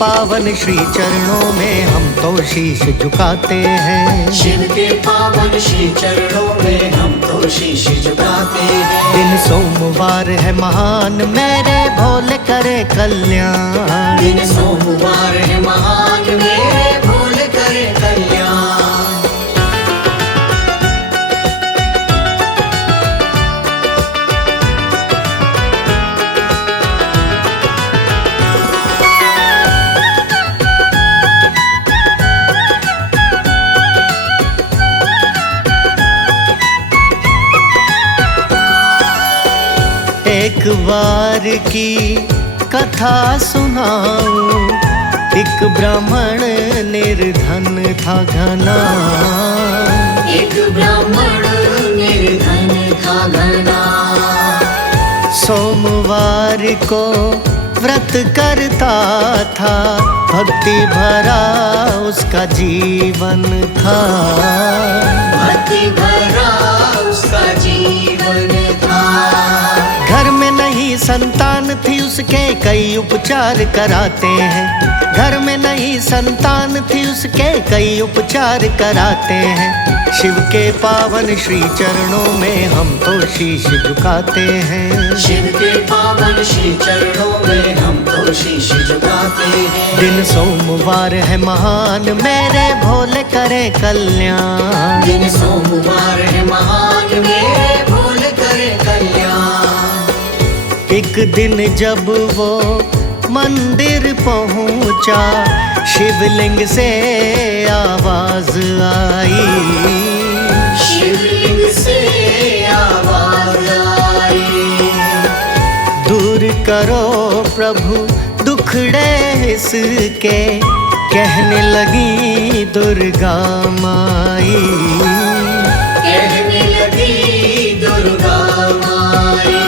पावन श्री चरणों में हम तो शीश झुकाते हैं। शिव के पावन श्री चरणों में हम तो शीश झुकाते हैं। दिन सोमवार है महान, मेरे भोले करे कल्याण। दिन सोमवार है महान, मेरे भोले करे कल्याण। एक बार की कथा सुनाऊं, एक ब्राह्मण निर्धन था घना। एक ब्राह्मण निर्धन था घना। सोमवार को व्रत करता था, भक्ति भरा उसका जीवन था। भक्ति भरा उसका जीवन था। घर में नहीं संतान थी उसके, कई उपचार कराते हैं। घर में नहीं संतान थी उसके, कई उपचार कराते हैं। शिव के पावन श्री चरणों में हम तो शीश झुकाते हैं। शिव के पावन श्री चरणों में हम तो शीश झुकाते हैं। दिन सोमवार है महान, मेरे भोले करे कल्याण। दिन सोमवार है महान, मेरे भोले करे कल्याण। एक दिन जब वो मंदिर पहुंचा, शिवलिंग से आवाज आई। शिवलिंग से आवाज आई। दूर करो प्रभु दुखड़े इसके, कहने लगी दुर्गा माई। कहने लगी दुर्गा माई।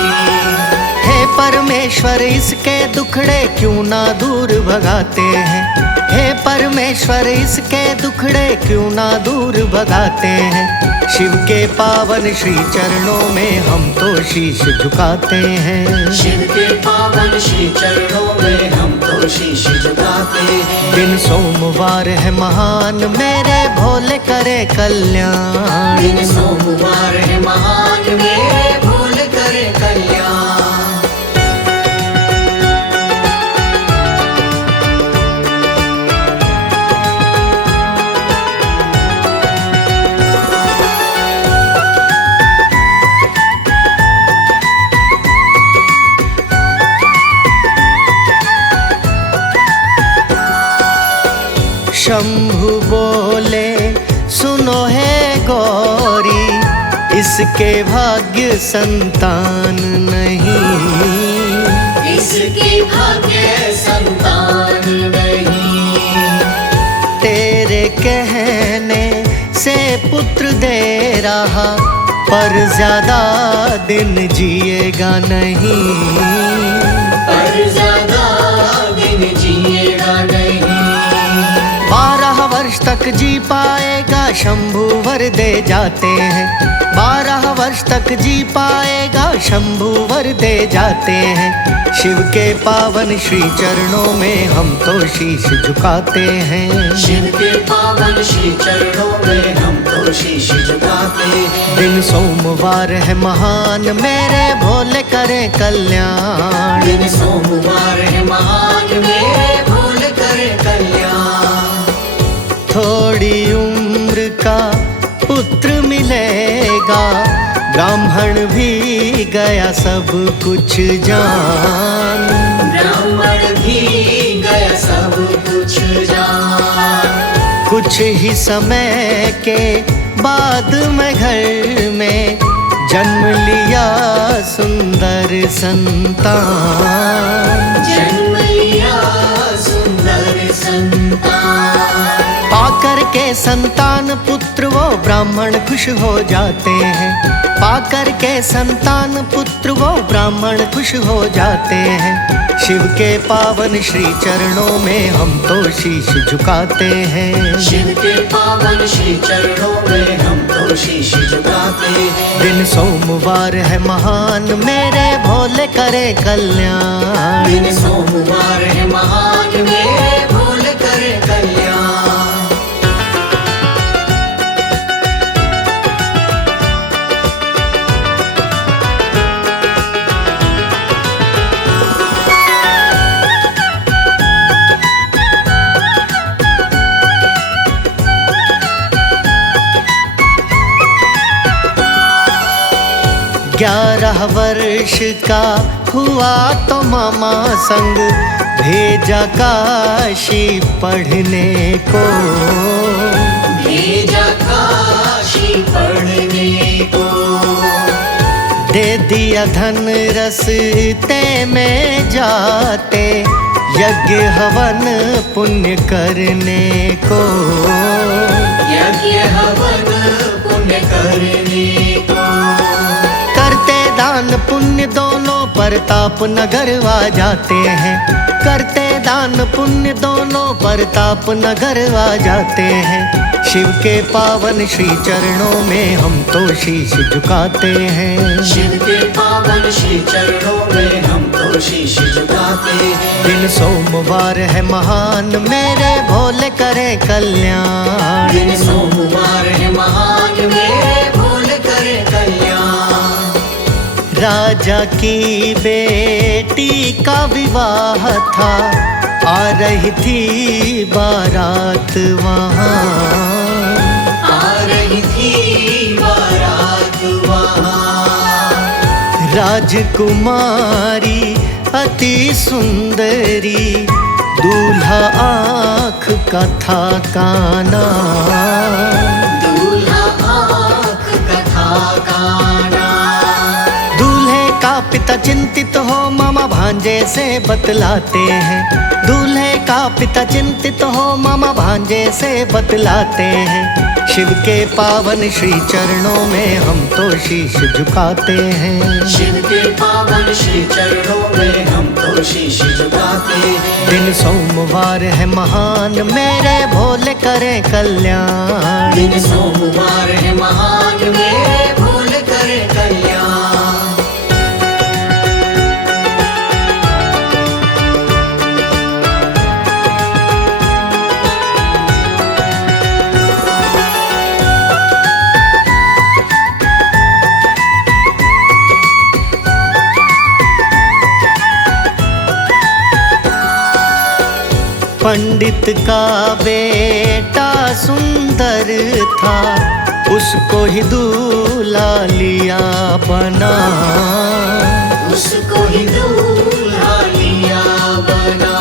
हे परमेश्वर इसके दुखड़े क्यों ना दूर भगाते हैं। हे परमेश्वर इसके दुखड़े क्यों ना दूर भगाते हैं। शिव के पावन श्री चरणों में हम तो शीश झुकाते हैं। शिव के पावन श्री चरणों में हम तो शीश झुकाते हैं। दिन सोमवार है महान, मेरे भोले करे कल्याण। दिन सोमवार है महान, मेरे भोले करे कल्याण। शंभु बोले सुनो है गौरी, इसके भाग्य संतान नहीं। इसके भाग्य संतान नहीं। तेरे कहने से पुत्र दे रहा, पर ज्यादा दिन जिएगा नहीं। पर ज्यादा दिन जिएगा नहीं। 12 वर्ष तक जी पाएगा, शंभु वर दे जाते हैं। 12 वर्ष तक जी पाएगा, शंभु वर दे जाते हैं। शिव के पावन श्री चरणों में हम तो शीश झुकाते हैं। शिव के पावन श्री चरणों में हम तो शीश झुकाते हैं। दिन सोमवार है महान, मेरे भोले करे कल्याण। दिन सोमवार है महान, मेरे भोले करे कल्याण। थोड़ी उम्र का पुत्र मिलेगा, ब्राह्मण भी गया सब कुछ जान। ब्राह्मण भी गया सब कुछ जान। कुछ ही समय के बाद में घर में जन्म लिया सुंदर संतान। जन्म लिया सुंदर संतान। पाकर के संतान पुत्र वो ब्राह्मण खुश हो जाते हैं। पाकर के संतान पुत्र वो ब्राह्मण खुश हो जाते हैं। शिव के पावन श्री चरणों में हम तो शीश झुकाते हैं। शिव के पावन श्री चरणों में हम तो शीश झुकाते हैं। दिन सोमवार है महान, मेरे भोले करे कल्याण। दिन सोमवार है महान, मेरे 11 वर्ष का हुआ तो मामा संग भेजा काशी पढ़ने को। भेजा काशी पढ़ने को। दे दिया धन रस्ते में जाते, यज्ञ हवन पुण्य करने को। यज्ञ हवन पुण्य करने को। करते दान पुण्य दोनों प्रताप नगर आ जाते हैं। करते दान पुण्य दोनों प्रताप नगर आ जाते हैं। शिव के पावन श्री चरणों में हम तो शीश झुकाते हैं। शिव के पावन श्री चरणों में हम तो शीश झुकाते हैं। दिन सोमवार है महान, मेरे भोले करे कल्याण। दिन सोमवार है महान, मेरे भोले करे कल्याण। राजा की बेटी का विवाह था, आ रही थी बारात वहाँ। आ रही थी बारात वहाँ। राजकुमारी अति सुंदरी, दूल्हा आँख का था काना। दूल्हा आँख का था काना। दूल्हे का पिता चिंतित हो मामा भांजे से बतलाते हैं। दूल्हे का पिता चिंतित हो मामा भांजे से बतलाते हैं। शिव के पावन श्री चरणों में हम तो शीश झुकाते हैं। शिव के पावन श्री चरणों में हम तो शीश झुकाते हैं। दिन सोमवार है महान, मेरे भोले करे कल्याण। दिन सोमवार है महान, मेरे भोले करे कल्याण। पंडित का बेटा सुंदर था, उसको ही दूल्हा लिया बना। उसको ही दूल्हा लिया बना।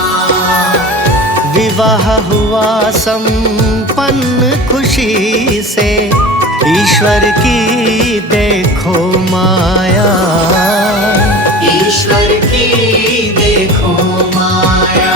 विवाह हुआ संपन्न खुशी से, ईश्वर की देखो माया। ईश्वर की देखो माया।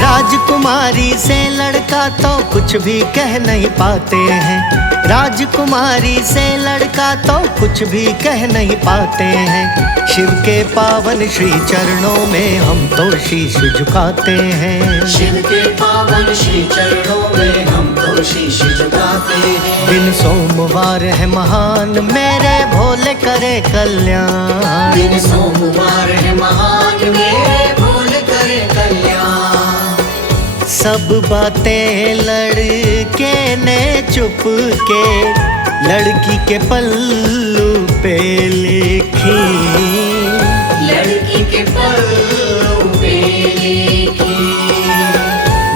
राजकुमारी से लड़का तो कुछ भी कह नहीं पाते हैं। राजकुमारी से लड़का तो कुछ भी कह नहीं पाते हैं। शिव के पावन श्री चरणों में हम तो शीश झुकाते हैं। शिव के पावन श्री चरणों में हम तो शीश झुकाते हैं। दिन सोमवार है महान, मेरे भोले करे कल्याण। दिन सोमवार है महान, मेरे भोले करे कल्याण। सब बातें लड़के ने चुप के लड़की के पल्लू पे लिखी। लड़की के पल्लू पे लिखी।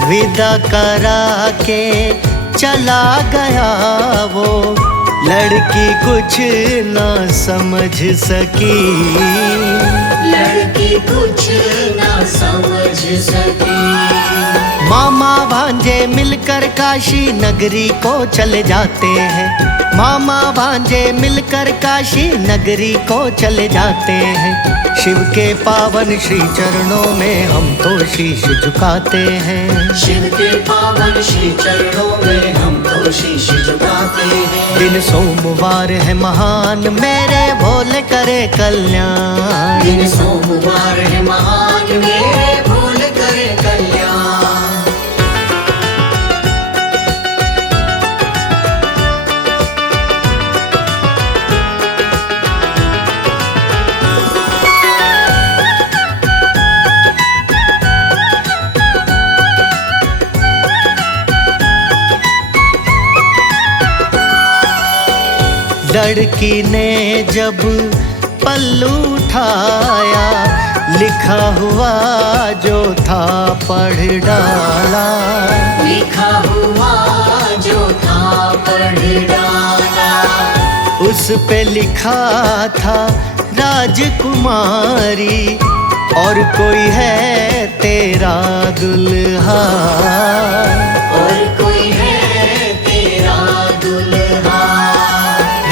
विदा करा के चला गया वो, लड़की कुछ ना समझ सकी। लड़की कुछ ना समझ सकी। मामा भांजे मिलकर काशी नगरी को चले जाते हैं। मामा भांजे मिलकर काशी नगरी को चले जाते हैं। शिव के पावन श्री चरणों में हम तो शीश झुकाते हैं। शिव के पावन श्री चरणों में हम तो शीश झुकाते हैं। दिन सोमवार है महान, मेरे भोले करे कल्याण। दिन सोमवार है महान, मेरे भोले करे कल्याण। लड़की ने जब पल्लू उठाया, लिखा हुआ जो था पढ़ डाला। लिखा हुआ जो था पढ़ डाला। उस पे लिखा था राजकुमारी, और कोई है तेरा दुल्हा, और कोई है तेरा दुल्हा।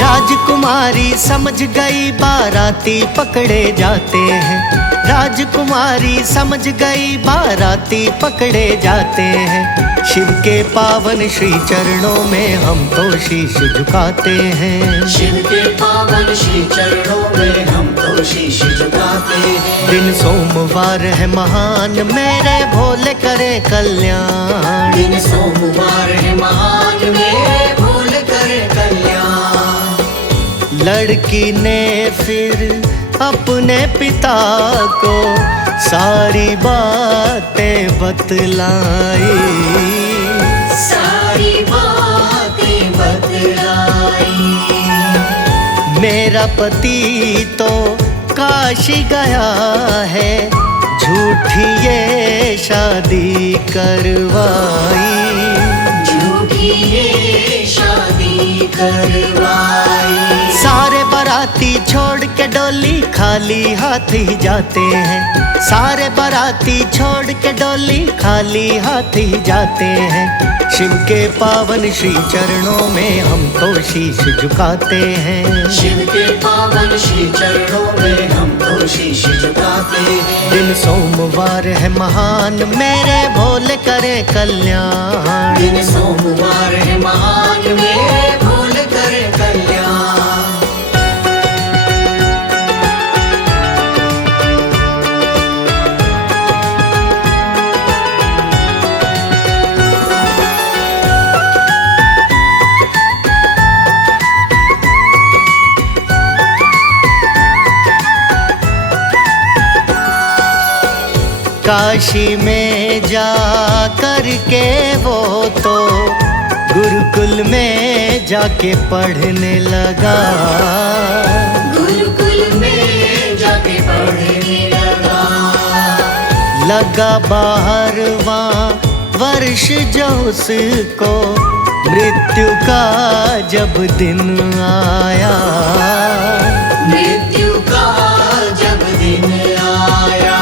राजकुमारी समझ गई बाराती पकड़े जाते हैं, राजकुमारी समझ गई बाराती पकड़े जाते हैं। शिव के पावन श्री चरणों में हम तो शीश झुकाते हैं, शिव के पावन श्री चरणों में हम तो शीश झुकाते हैं। दिन सोमवार है महान मेरे भोले करे कल्याण, दिन सोमवार है महान मेरे भोले करे कल्याण। लड़की ने फिर अपने पिता को सारी बातें बतलाई, सारी बातें बतलाई। मेरा पति तो काशी गया है, झूठी ये शादी करवाई, झूठी ये शादी करवाई। सारे बाराती छोड़ के डोली खाली हाथ ही जाते हैं, सारे बाराती छोड़ के डोली खाली हाथ ही जाते हैं। शिव के पावन श्री चरणों में हम तो शीश झुकाते हैं, शिव के पावन श्री चरणों में हम तो शीश झुकाते हैं। दिन सोमवार है महान मेरे भोले करे कल्याण, दिन सोमवार है महान मेरे भोले करे कल्याण। काशी में जा कर के वो तो गुरुकुल में जाके पढ़ने लगा, गुरुकुल में जाके पढ़ने लगा। लगा 12वां वर्ष जो उसको मृत्यु का जब दिन आया, मृत्यु का जब दिन आया।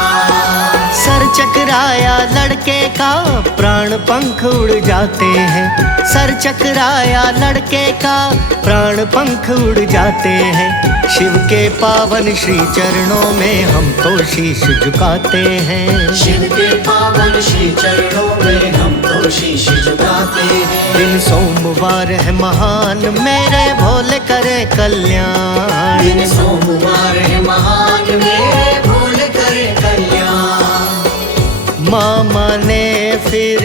सर चकराया लड़के का प्राण पंख उड़ जाते हैं, सर चकराया लड़के का प्राण पंख उड़ जाते हैं। शिव के पावन श्री चरणों में हम तो शीश झुकाते हैं, शिव के पावन श्री चरणों में हम तो शीश झुकाते हैं। दिन सोमवार है महान मेरे भोले करे कल्याण, दिन सोमवार है महान मेरे भोले करे कल्याण। मामा ने फिर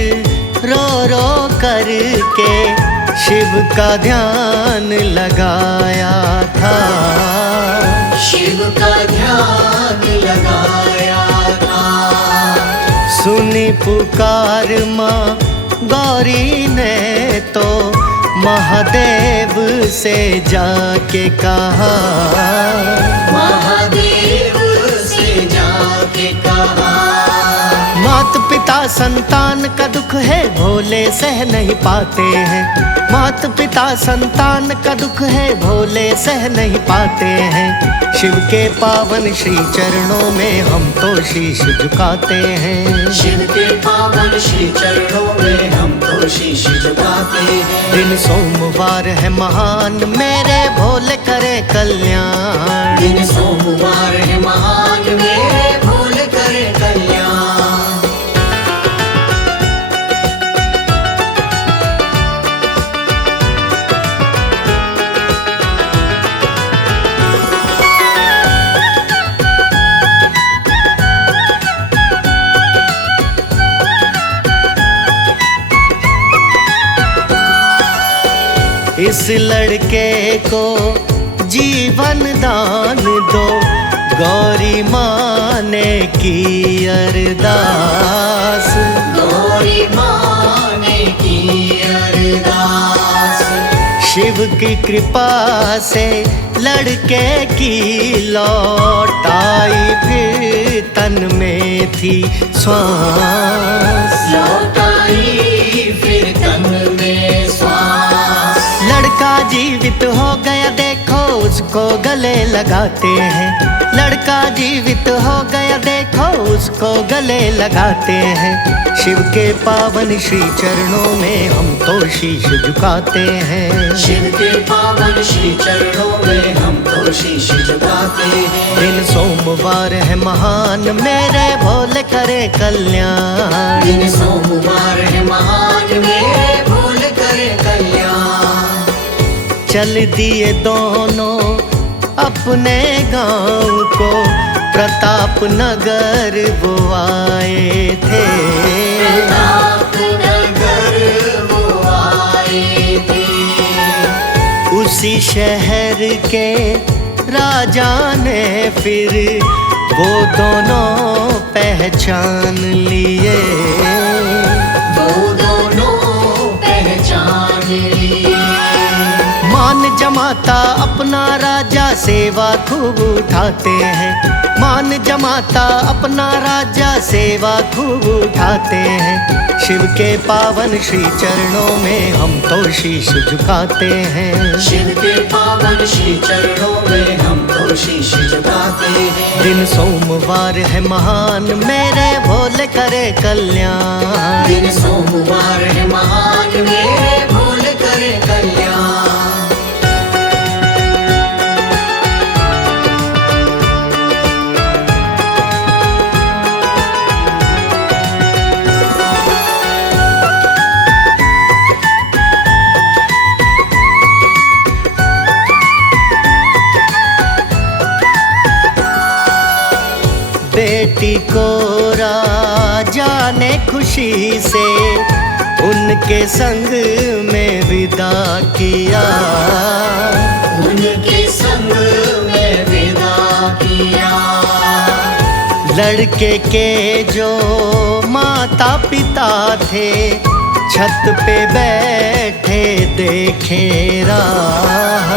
रो रो करके शिव का ध्यान लगाया था, शिव का ध्यान लगाया था। सुनी पुकार माँ गौरी ने तो महादेव से जाके कहा, महादेव से जाके कहा। मात पिता संतान का दुख है भोले सह नहीं पाते हैं, मात पिता संतान का दुख है भोले सह नहीं पाते हैं। शिव के पावन श्री चरणों में हम तो शीश झुकाते हैं, शिव के पावन श्री चरणों में हम तो शीश झुकाते हैं। दिन सोमवार है महान मेरे भोले करे कल्याण, दिन सोमवार है महान मेरे भोले करे कल्याण। इस लड़के को जीवन दान दो, गौरी माँ ने की अरदास, गौरी माँ ने की अरदास। शिव की कृपा से लड़के की लौट आई, फिर तन में थी श्वास, लौट आई फिर तन में श्वास। लड़का जीवित हो गया देखो उसको गले लगाते हैं। लड़का जीवित हो गया देखो उसको गले लगाते हैं। शिव के पावन श्री चरणों में हम तो शीश झुकाते हैं। शिव के पावन श्री चरणों में हम तो शीश झुकाते हैं। दिन सोमवार है महान मेरे भोले करे कल्याण। दिन सोमवार है महान मेरे भोले करे कल्याण। चल दिए दोनों अपने गांव को प्रताप नगर वो आए थे। प्रताप नगर वो आए थे। उसी शहर के राजा ने फिर वो दोनों पहचान लिए। वो दोनों पहचान लिए। मान जमाता अपना राजा सेवा खूब उठाते हैं। मान जमाता अपना राजा सेवा खूब उठाते हैं। शिव के पावन श्री चरणों में हम तो शीश झुकाते हैं। शिव के पावन श्री चरणों में हम तो शीश झुकाते हैं। दिन सोमवार है महान मेरे भोले करे कल्याण। दिन सोमवार है महान मेरे भोले करे कल्याण। बेटी को राजा ने खुशी से उनके संग में विदा किया। उनके संग में विदा किया। लड़के के जो माता पिता थे छत पे बैठे देखे राह।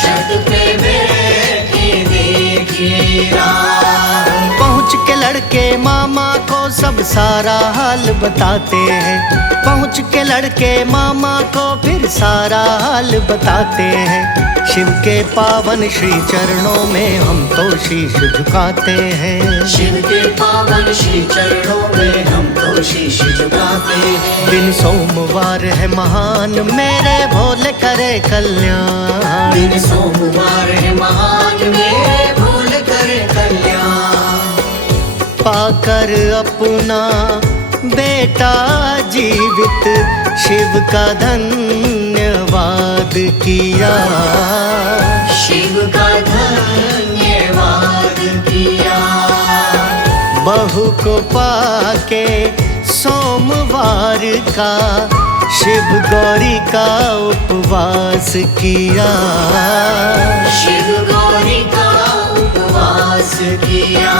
छत पे बैठे देखे राह। पहुँच के लड़के मामा को सब सारा हाल बताते हैं। पहुँच के लड़के मामा को फिर सारा हाल बताते हैं। शिव के पावन श्री चरणों में हम तो शीश झुकाते हैं। शिव के पावन श्री चरणों में हम तो शीश झुकाते हैं। दिन सोमवार है महान मेरे भोले करे कल्याण। दिन सोमवार है महान मेरे भोले करे कल्याण। पाकर अपना बेटा जीवित शिव का धन्यवाद किया। शिव का धन्यवाद किया। बहू को पाके सोमवार का शिव गौरी का उपवास किया। शिव गौरी का उपवास किया।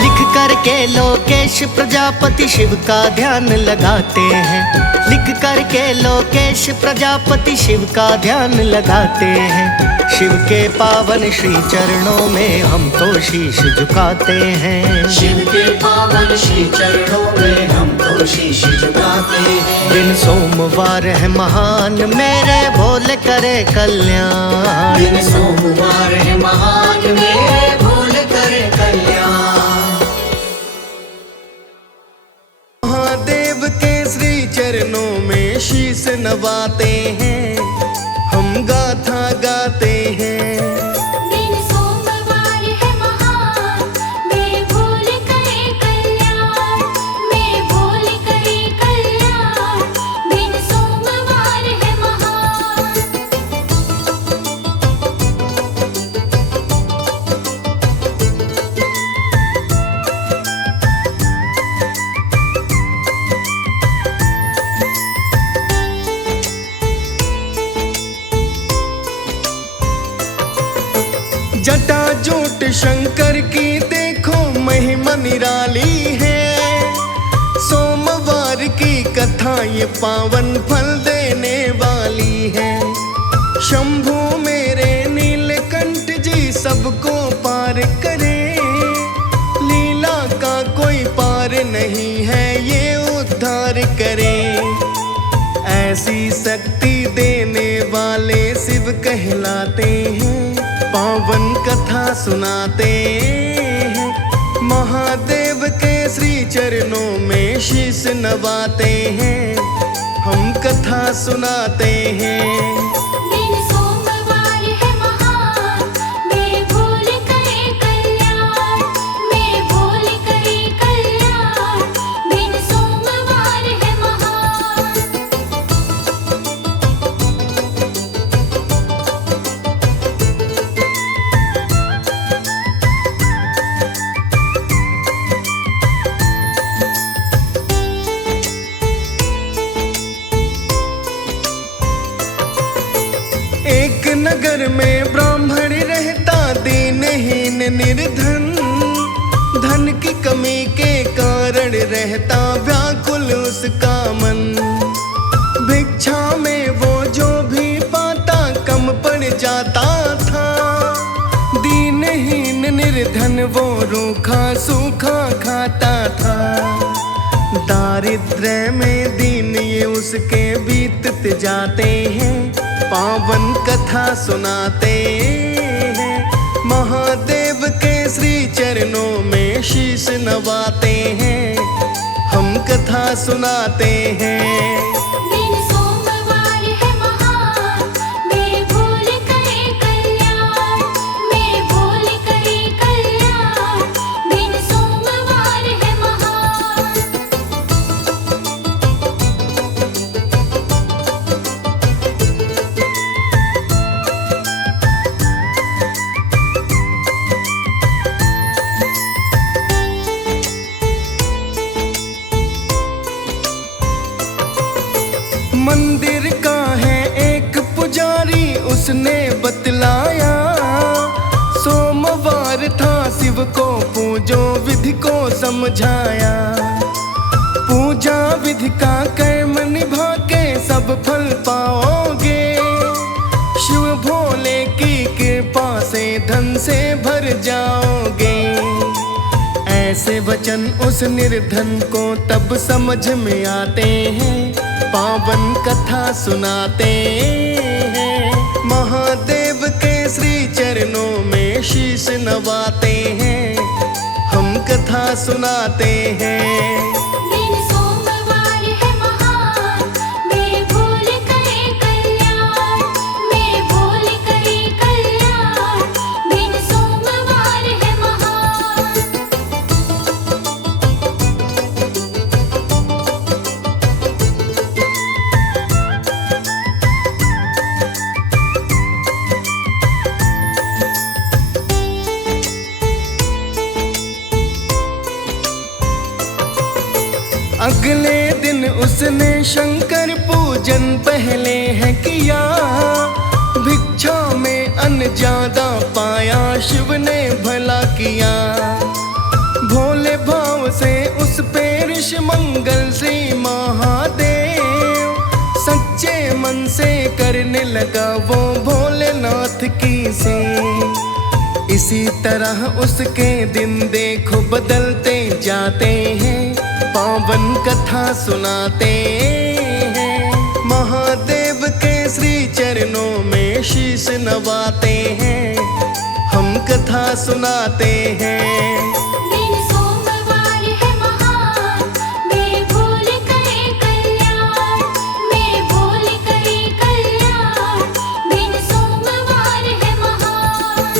लिख करके लोकेश प्रजापति शिव का ध्यान लगाते हैं। लिख करके लोकेश प्रजापति शिव का ध्यान लगाते हैं। शिव के पावन श्री चरणों में हम तो शीश झुकाते हैं। शिव के पावन श्री चरणों में हम तो शीश झुकाते हैं। दिन सोमवार है महान मेरे भोले करे कल्याण। दिन सोमवार है महान मेरे भोले करे कल्याण। महादेव के श्री चरणों में शीश नवाते हैं। हम गाथा गाते हैं। दिन सोमवार है महान मेरे भोले करे कल्याण। मेरे भोले करे कल्याण। दिन सोमवार है महान। जटाजूट शंकर की देखो महिमा निराली है। सोमवार की कथा ये पावन फल देने वाली है। शंभू मेरे नीलकंठ जी सबको पार करे। लीला का कोई पार नहीं है ये उद्धार करे। ऐसी शक्ति देने वाले शिव कहलाते हैं। पावन कथा सुनाते हैं, महादेव के श्री चरणों में शीश नवाते हैं, हम कथा सुनाते हैं। दिन सोमवार है महान, मैं भूल करे कल्याण, मैं भूल करे कल्याण, दिन सोमवार है महान। एक नगर में ब्राह्मण रहता, दीनहीन निर्धन, धन की कमी के कारण रहता व्याकुल उसका मन। भिक्षा में वो जो भी पाता कम पड़ जाता था, दीनहीन निर्धन वो रूखा सूखा खाता था। दारिद्र्य में दिन ये उसके बीतते जाते हैं, पावन कथा सुनाते हैं, महादेव के श्री चरणों में शीश नवाते हैं, हम कथा सुनाते हैं। दिन सोमवार है महान, मैं भूल करे कल्याण, मैं भूल करे कल्याण, दिन सोमवार है महान। मंदिर का है एक पुजारी, उसने बतलाया, सोमवार था शिव को पूजो विधि को समझाया। पूजा विधि का कर्म निभा के सब फल पाओगे, शिव भोले की कृपा से धन से भर जाओगे। ऐसे वचन उस निर्धन को तब समझ में आते हैं, पावन कथा सुनाते हैं, महादेव के श्री चरणों में शीश नवाते हैं, हम कथा सुनाते हैं। दिन सोमवार है महान, मैं भूल करे कल्याण, मैं भूल करे कल्याण, दिन सोमवार है महान। अगले दिन उसने शंकर पूजन पहले है किया, भिक्षा में अन्न ज्यादा पाया, शिव ने भला किया। भोले भाव से उस पे ऋषि मंगल श्री महादेव, सच्चे मन से करने लगा वो भोलेनाथ की सेवा। इसी तरह उसके दिन देखो बदलते जाते हैं, पावन कथा सुनाते हैं, महादेव के श्री चरणों में शीश नवाते हैं, हम कथा सुनाते हैं। दिन सोमवार है महान, मैं भूल करे कल्याण, मैं भूल करे कल्याण, दिन सोमवार है महान।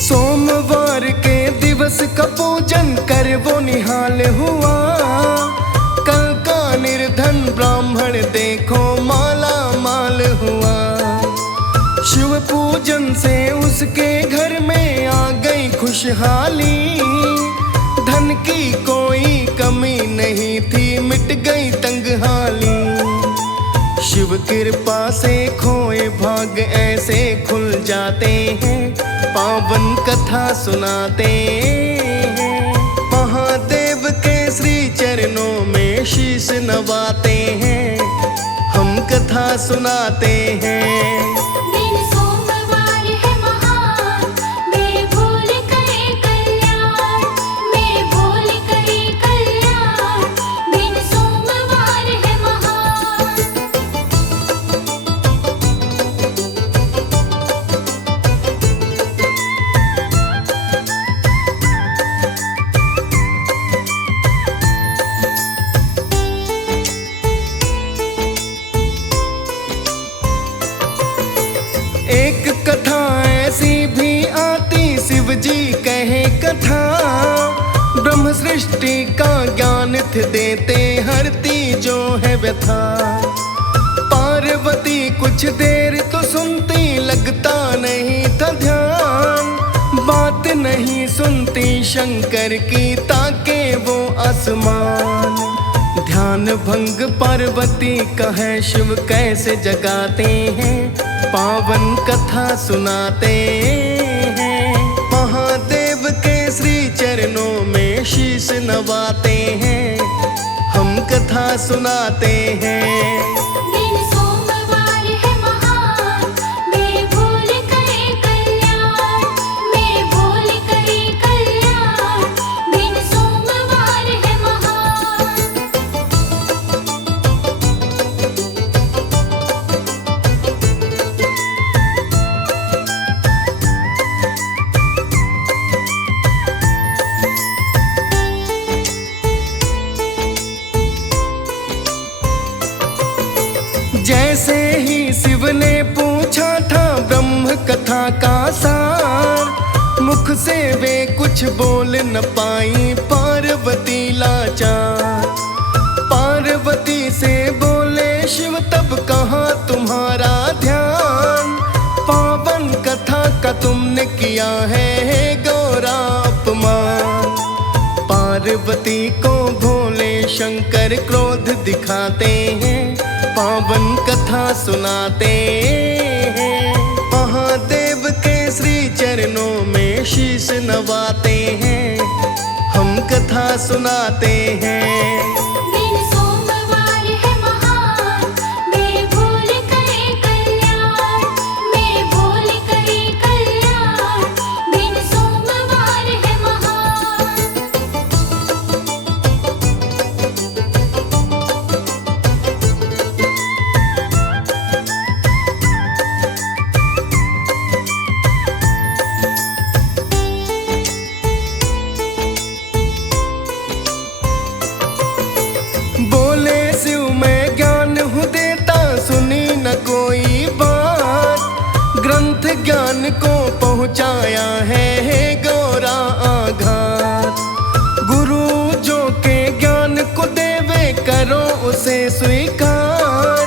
सोमवार के दिवस का पूजन कर वो निहाल हुआ, कल का निर्धन ब्राह्मण देखो माला माल हुआ। शिव पूजन से उसके घर में आ गई खुशहाली, धन की कोई कमी नहीं थी, मिट गई तंगहाली। शिव कृपा से खोए भाग ऐसे खुल जाते हैं, पावन कथा सुनाते हैं, महादेव के श्री चरणों में शीश नवाते हैं, हम कथा सुनाते हैं। दिन सोमवार है महान, मैं भूल करे कल्याण, मैं भूल करे कल्याण, दिन सोमवार है महान। एक कथा ऐसी भी आती, शिव जी कहे कथा, ब्रह्म सृष्टि का ज्ञान थे देते, हरती जो है व्यथा। पार्वती कुछ देर तो सुनती, लगता नहीं था ध्यान, बात नहीं सुनती शंकर की, ताके वो आसमान। ध्यान भंग पार्वती का है, शिव कैसे जगाते हैं, पावन कथा सुनाते हैं। महादेव के श्री चरणों में शीश नवाते हैं, हम कथा सुनाते हैं। दिन सोमवार है महान, मैं भूल करे कल्याण, मैं भूल करे कल्याण, दिन सोमवार है महान। जैसे ही शिव ने पूछा था ब्रह्म कथा का सार, मुख से वे कुछ बोल न पाई पार्वती लाचार। पार्वती से बोले शिव तब कहा तुम्हारा ध्यान, पावन कथा का तुमने किया है गौरा अपमान। पार्वती को भोले शंकर क्रोध दिखाते हैं, पावन कथा सुनाते हैं। महादेव के श्री चरणों में शीश नवाते हैं, हम कथा सुनाते हैं। दिन सोमवार है महान, मैं भूल करे कल्याण, मैं भूल करे कल्याण, दिन सोमवार है महान। बोले शिव मैं ज्ञान हूँ देता, सुनी न कोई बात, ग्रंथ ज्ञान को पहुँचाया है गौरा आघात। गुरु जो के ज्ञान को देवे, करो उसे स्वीकार,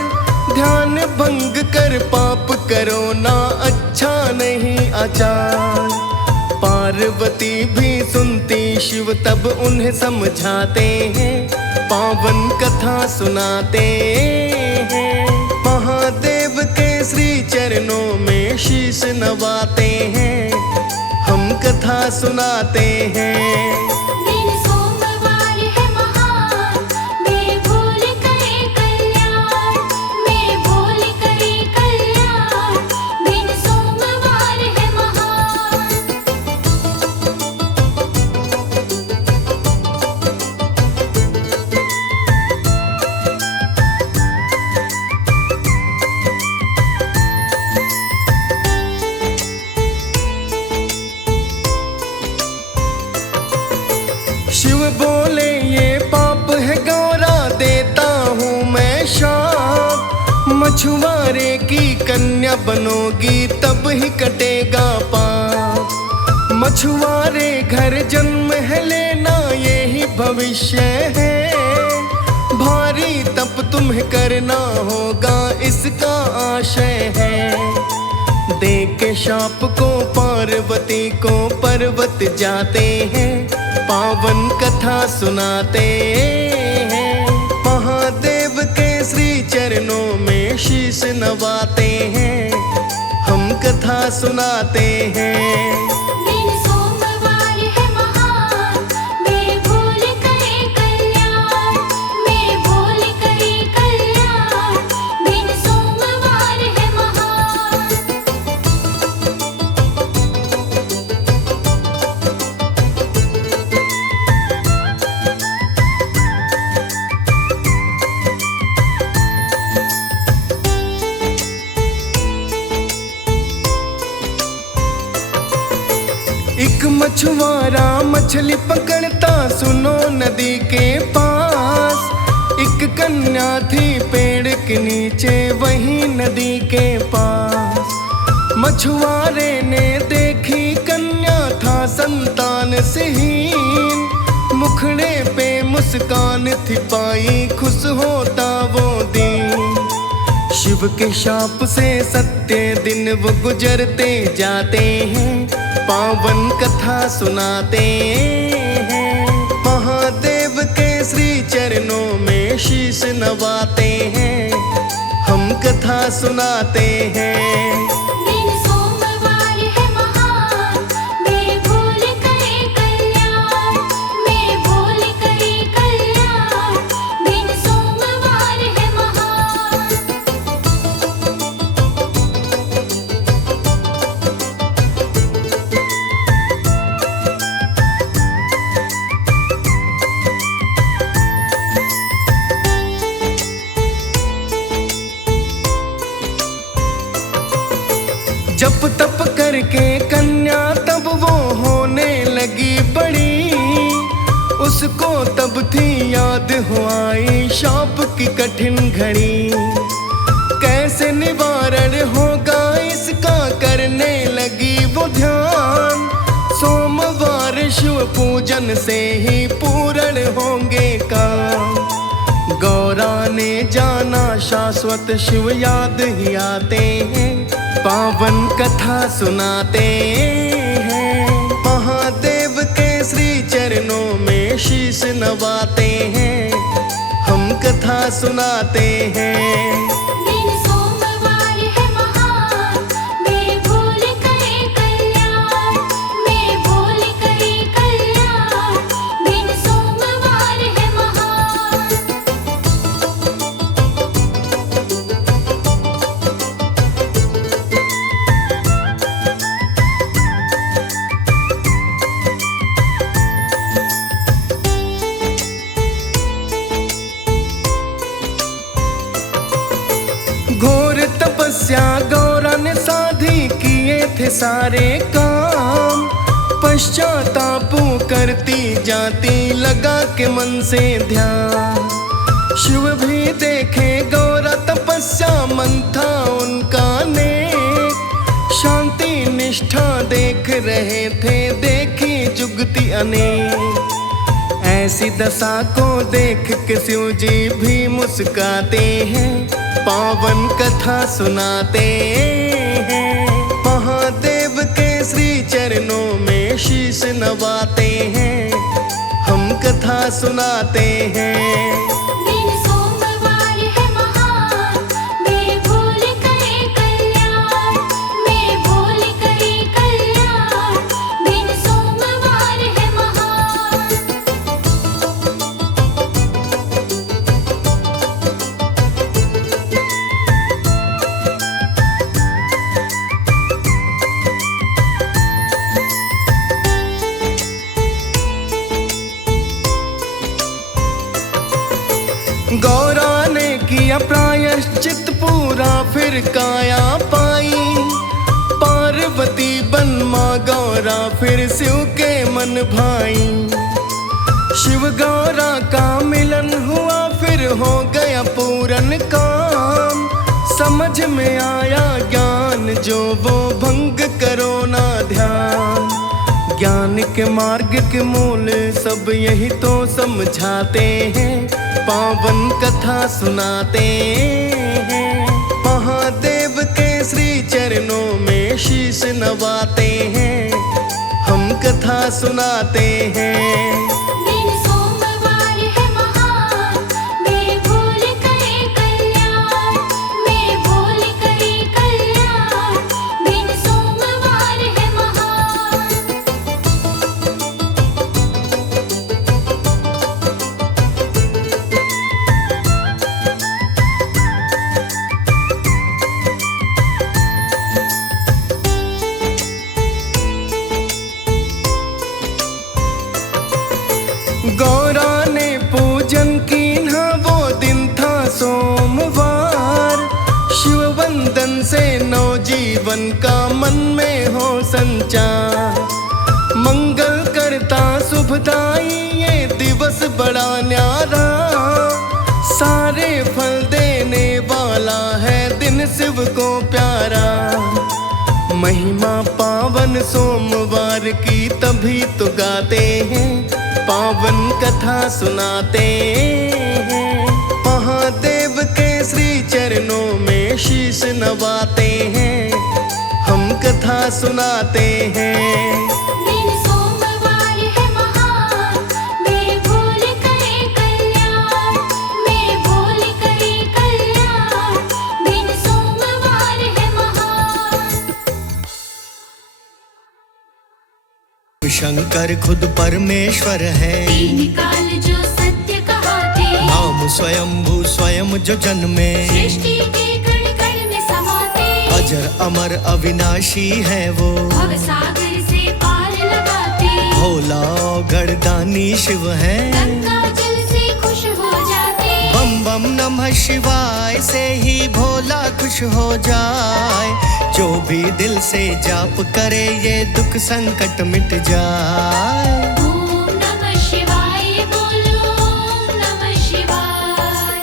ध्यान भंग कर पाप करो ना, अच्छा नहीं आचार। पार्वती भी सुनती शिव तब उन्हें समझाते हैं, पावन कथा सुनाते हैं। महादेव के श्री चरणों में शीश नवाते हैं, हम कथा सुनाते हैं। दिन सोमवार है महान, मैं भूल करे कल्याण, मैं भूल करे कल्याण, दिन सोमवार है महान। शिव बोले ये पाप है गौरा, देता हूँ मैं शाप, मछुआरे की कन्या बनोगी तब ही कटेगा पाप। मछुआरे घर जन्म है लेना, यही भविष्य है, भारी तप तुम्हें करना होगा, इसका आशय है। दे के शाप को पार्वती को पर्वत जाते हैं, पावन कथा सुनाते हैं। महादेव के श्री चरणों में शीश नवाते हैं, हम कथा सुनाते हैं। दिन सोमवार है महान, मैं भूल करे कल्याण, मैं भूल करे कल्याण, दिन मछुआरा मछली पकड़ता सुनो नदी के पास। एक कन्या थी पेड़ के नीचे वही नदी के पास। मछुआरे ने देखी कन्या था संतान सेहीन। मुखड़े पे मुस्कान थी पाई खुश होता वो दिन। शिव के शाप से सत्य दिन वो गुजरते जाते हैं। पावन कथा सुनाते हैं। महादेव के श्री चरणों में शीश नवाते हैं। हम कथा सुनाते हैं। दिन सोमवार है महान, मैं भूल करे कल्याण। मैं भूल करे कल्याण, दिन सोमवार है महान। जप तप करके कन्या तब वो होने लगी बड़ी। उसको तब थी याद हो आई शाप की कठिन घड़ी। कैसे निवारण होगा इसका करने लगी वो ध्यान। सोमवार शिव पूजन से ही पूर्ण होंगे काम। गौरा ने जाना शाश्वत शिव याद ही आते हैं। पावन कथा सुनाते हैं। महादेव के श्री चरणों में शीश नवाते हैं। हम कथा सुनाते हैं। दिन सोमवार है महान, मैं भूल करे कल्याण। मैं भूल करे कल्याण, दिन सोमवार है महान। घोर तपस्या गौरा ने साधी किए थे सारे काम। पश्चाताप करती जाती लगा के मन से ध्यान। शिव भी देखे गौरा तपस्या मन था उनका नेक। शांति निष्ठा देख रहे थे देखी जुगती अनेक। ऐसी दशा को देख के शिव जी भी मुस्काते हैं। पावन कथा सुनाते हैं। महादेव के श्री चरणों में शीश नवाते हैं। हम कथा सुनाते हैं। दिन सोमवार है महान, मैं भूल करे कल्याण। मैं भूल करे कल्याण, दिन सोमवार है महान। गौरा ने किया प्रायश्चित पूरा फिर काया पाई। पार्वती बन माँ गौरा फिर शिव के मन भाई। शिव गौरा का मिलन हुआ फिर हो गया पूरन काम। समझ में आया ज्ञान जो वो भंग करो ना ध्यान। ज्ञान के मार्ग के मूल सब यही तो समझाते हैं। पावन कथा सुनाते हैं। महादेव के श्री चरणों में शीश नवाते हैं। हम कथा सुनाते हैं। दिन सोमवार है महान, मैं भूल करे कल्याण। मैं भूल करे कल्याण, दिन सोमवार है महान। शुभदाई ये दिवस बड़ा न्यारा, सारे फल देने वाला है दिन शिव को प्यारा। महिमा पावन सोमवार की तभी तो गाते हैं, पावन कथा सुनाते हैं। महादेव के श्री चरणों में शीश नवाते हैं, हम कथा सुनाते हैं। दिन सोमवार है महान, मेरे भोले करे कल्याण, मेरे भोले करे कल्याण। दिन सोमवार है महान। शंकर खुद परमेश्वर है, तीन काल जो सत्य कहाते, नाम स्वयंभू स्वयं जो जन्मे। सृष्टि के कण कण में समाते, अजर अमर अविनाशी है वो, भव सागर से पार लगाते। भोला गढ़दानी शिव है, गंगा जल से खुश हो जाते। बम बम नमः शिवाय से ही भोला खुश हो जाए। जो भी दिल से जाप करे ये दुख संकट मिट जाए। ओम नमः शिवाय बोलो, ओम नमः शिवाय।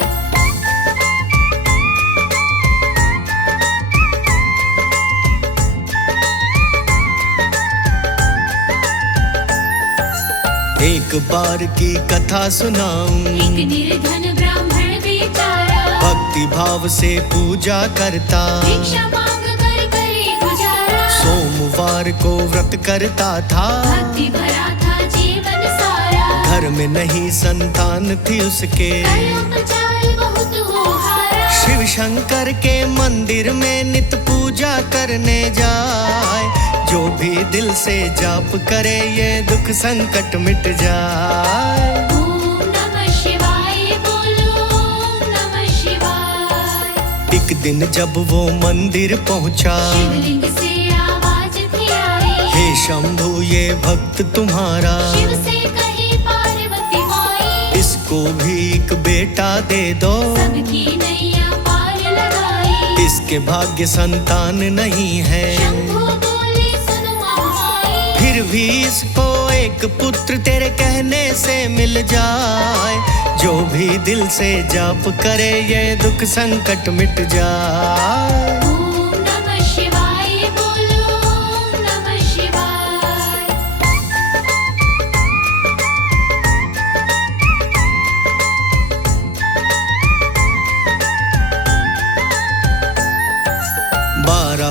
एक बार की कथा सुनाऊं, एक निर्धन ब्राह्मण बेचारा, भक्ति भाव से पूजा करता, भिक्षा मांग कर करे गुजारा। सोमवार को व्रत करता था, भक्ति भरा था जीवन सारा, घर में नहीं संतान थी उसके। करोपचार बहुत हो हारा, शिव शंकर के मंदिर में नित पूजा करने जाए। जो भी दिल से जाप करे ये दुख संकट मिट जाए। ओम नमः शिवाय बोलो, ओम नमः शिवाय। एक दिन जब वो मंदिर पहुंचा, शिवलिंग से आवाज थी आई, हे शंभु ये भक्त तुम्हारा, शिव से कही पार्वती माई, इसको भी एक बेटा दे दो। सबकी नैया पार लगाई, इसके भाग्य संतान नहीं है, शंभू बोले सुनो माई। फिर भी इसको एक पुत्र तेरे कहने से मिल जाए। जो भी दिल से जाप करे ये दुख संकट मिट जाए। ओम नमः शिवाय बोलो, ओम नमः शिवाय।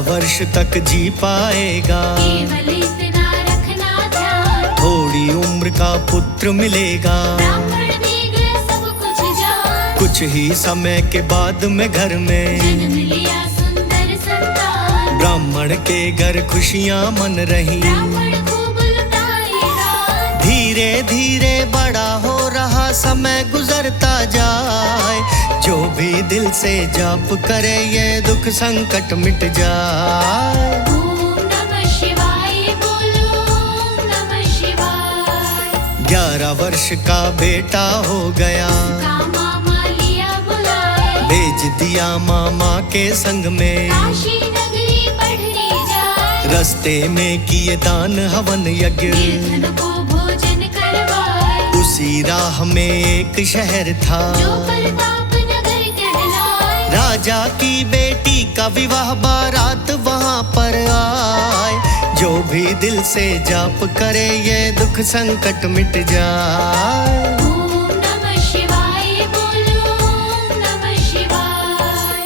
वर्ष तक जी पाएगा, केवल इतना रखना ध्यान, थोड़ी उम्र का पुत्र मिलेगा। ब्राह्मण भी गए सब कुछ जान, कुछ ही समय के बाद में घर में जन्म लिया सुंदर संतान। ब्राह्मण के घर खुशियां मन रही, ब्राह्मण खूब लुटाए दान, धीरे धीरे बड़ा हो रहा समय गुजरता जाए। जो भी दिल से जाप करे ये दुख संकट मिट जाए। ओम नमः शिवाय बोलो, ओम नमः शिवाय। 11 वर्ष का बेटा हो गया, का मामा लिया बुलाए, भेज दिया मामा के संग में। काशी नगरी पढ़ने जाए, रस्ते में किए दान हवन यज्ञ, निर्धन को भोजन करवाए। उसी राह में एक शहर था, जो प्रताप नगर कहलाए, राजा की बेटी का विवाह बारात वहां पर आए। जो भी दिल से जाप करे ये दुख संकट मिट जाए। ओम नमः शिवाय बोलो, ओम नमः शिवाय।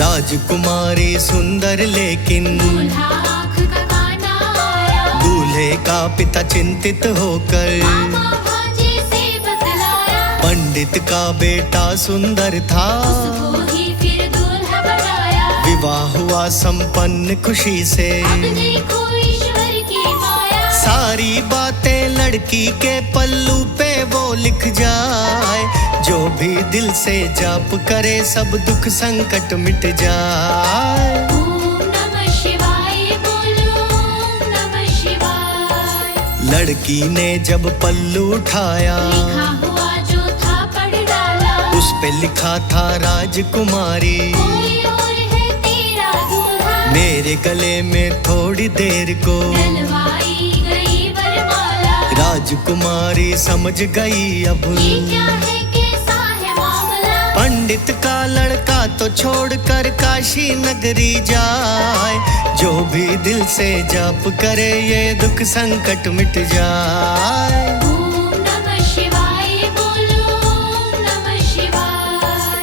राजकुमारी सुंदर लेकिन दूल्हा आँख का काना आया, दूल्हे का पिता चिंतित होकर मामा भांजे से बतलाया। पंडित का बेटा सुंदर था, उसको ही फिर दूल्हा बनाया। विवाह हुआ संपन्न खुशी से। अब देखो ईश्वर की माया, सारी बातें लड़की के पल्लू पे वो लिख जाए। जो भी दिल से जाप करे सब दुख संकट मिट जाए। ओम नमः शिवाय बोलो, ओम नमः शिवाय। लड़की ने जब पल्लू उठाया, लिखा हुआ जो था पढ़ डाला, उस पे लिखा था राजकुमारी, कोई और है तेरा दूल्हा, मेरे गले में थोड़ी देर को डलवाई गई वरमाला। राजकुमारी समझ गई अब ये क्या है, कैसा है मामला? पंडित का लड़का तो छोड़कर काशी नगरी जाए, जो भी दिल से जाप करे ये दुख संकट मिट जाए। ओम नमः शिवाय बोलो, ओम नमः शिवाय।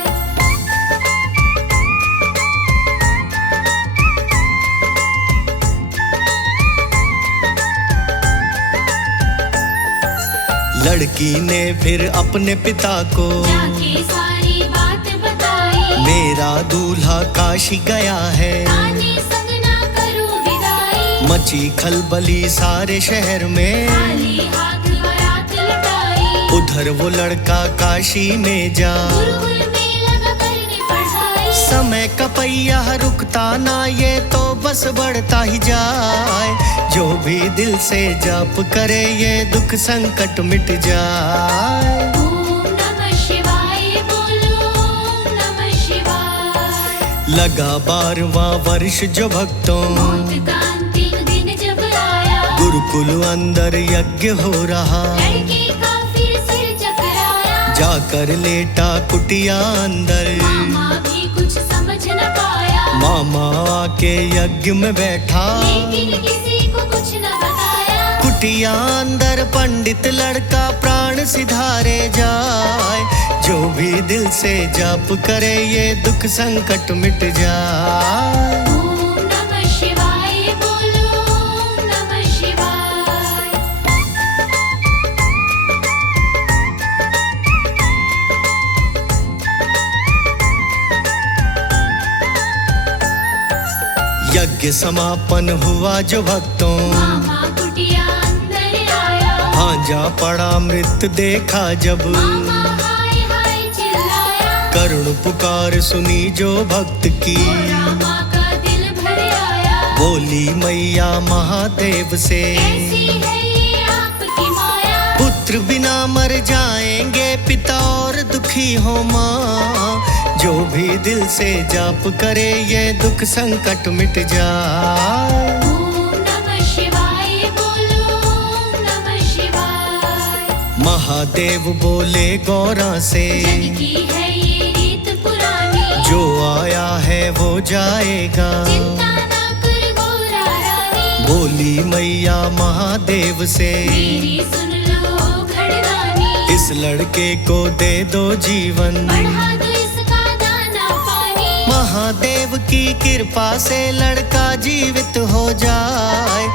लड़की ने फिर अपने पिता को जाके सारी बात बताई, मेरा दूल्हा काशी गया है। आने संग ना करो विदाई, मची खलबली सारे शहर में, खाली हाथ बारात लौटाई। उधर वो लड़का काशी में जा, गुरुकुल में लगा करने पढ़ाई, समय का पहिया रुकता ना ये तो बस बढ़ता ही जाए। जो भी दिल से जाप करे ये दुख संकट मिट जाए। ओम नमः शिवाय बोलो, ओम नमः शिवाय। लगा 12वां वर्ष जो भक्तों, मौत का अंतिम दिन जब आया, गुरुकुल अंदर यज्ञ हो रहा। लड़के का फिर सिर चकराया, जाकर लेटा कुटिया अंदर, मामा भी कुछ समझ न पाया, मामा आके यज्ञ में बैठा। लेकिन किसी को कुछ न बताया। कुटिया अंदर पंडित लड़का प्राण सिधारे जाए, जो भी दिल से जाप करे ये दुख संकट मिट जाए। ओम नमः शिवाय बोलो, ओम नमः शिवाय। यज्ञ समापन हुआ जो भक्तों, मामा कुटिया अंदर आया, भांजा पड़ा मृत देखा जब, मामा हाय हाय चिल्लाया, करुण पुकार सुनी जो भक्त की, रामा का दिल भर आया। बोली मैया महादेव से, कैसी है ये आपकी माया, पुत्र बिना मर जाएंगे पिता और दुखी हो माँ। जो भी दिल से जाप करे ये दुख संकट मिट जाए। ओम नमः शिवाय बोलो, ओम नमः शिवाय। महादेव बोले गौरा से, जग की है ये रीत पुरानी, जो आया है वो जाएगा। चिंता ना कर गौरा रानी, बोली मैया महादेव से, मेरी सुन लो घड़दानी, इस लड़के को दे दो जीवन। बढ़ा दो इसका दाना पानी, महादेव की कृपा से लड़का जीवित हो जाए।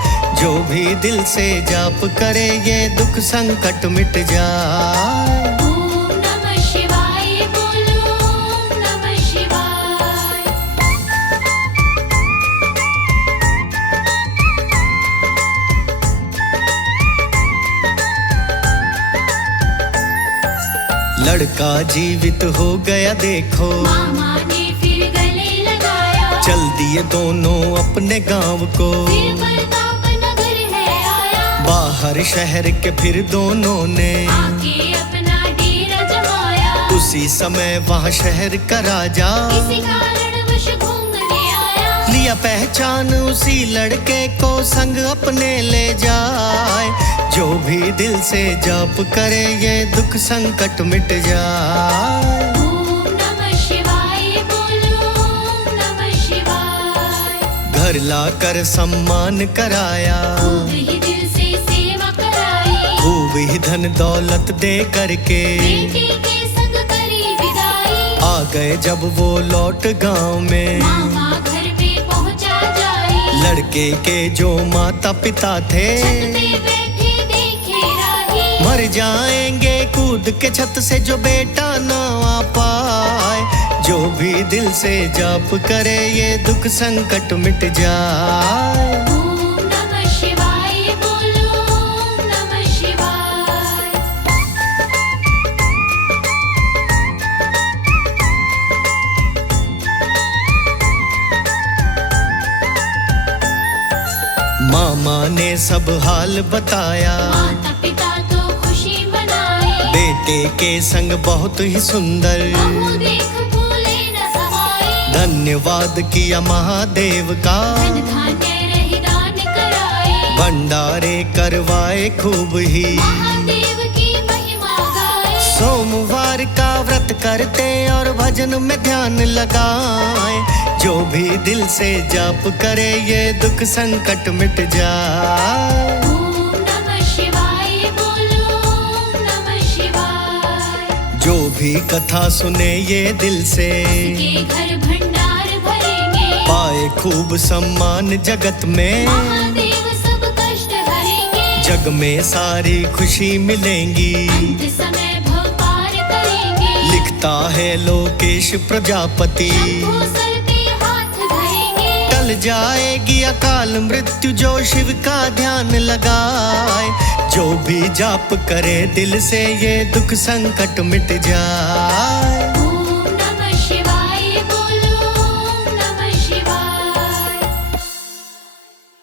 जो भी दिल से जाप करे ये दुख संकट मिट जाए। ओम नमः शिवाय बोलो, ओम नमः शिवाय। लड़का जीवित हो गया देखो, मामा ने फिर गले लगाया, चल दिए दोनों अपने गांव को। फिर प्रताप नगर है आया, बाहर शहर के फिर दोनों ने आके अपना डेरा जमाया। उसी समय वहाँ शहर का राजा किसी कारण वश घूमने आया, लिया पहचान उसी लड़के को संग अपने ले जाए। जो भी दिल से जाप करे ये दुख संकट मिट जाए। ओम नमः शिवाय बोलो, ओम नमः शिवाय। घर लाकर सम्मान कराया, खूब ही दिल से सेवा कराई, खूब ही धन दौलत दे करके बेटे के संग करी विदाई। आ गए जब वो लौट गांव में, मामा घर पे पहुंचा जाए, लड़के के जो माता पिता थे छत पे बैठे देखे राही, मर जाएंगे कूद के छत से जो बेटा ना आ पाए। जो भी दिल से जाप करे ये दुख संकट मिट जाए। ओम नमः शिवाय बोलो, ओम नमः शिवाय। मामा ने सब हाल बताया, माता पिता तो खुशी मनाए, बेटे के संग बहुत ही सुंदर बहु देख भूले न समाए। धन्यवाद किया महादेव का धन धान्य रही दान कराए। भंडारे करवाए खूब ही महादेव की महिमा गाए। सोमवार का व्रत करते और भजन में ध्यान लगाए। जो भी दिल से जाप करे ये दुख संकट मिट जाए। ओम नमः शिवाय बोलो ओम नमः शिवाय। जो भी कथा सुने ये दिल से के घर भंडार भरेंगे। पाए खूब सम्मान जगत में महादेव सब कष्ट हरेंगे। जग में सारी खुशी मिलेंगी। अंत समय भव पार करेंगे। लिखता है लोकेश प्रजापति शंभू सर पे हाथ धरेंगे। टल जाएगी अकाल मृत्यु जो शिव का ध्यान लगाए। जो भी जाप करे दिल से ये दुख संकट मिट जाए।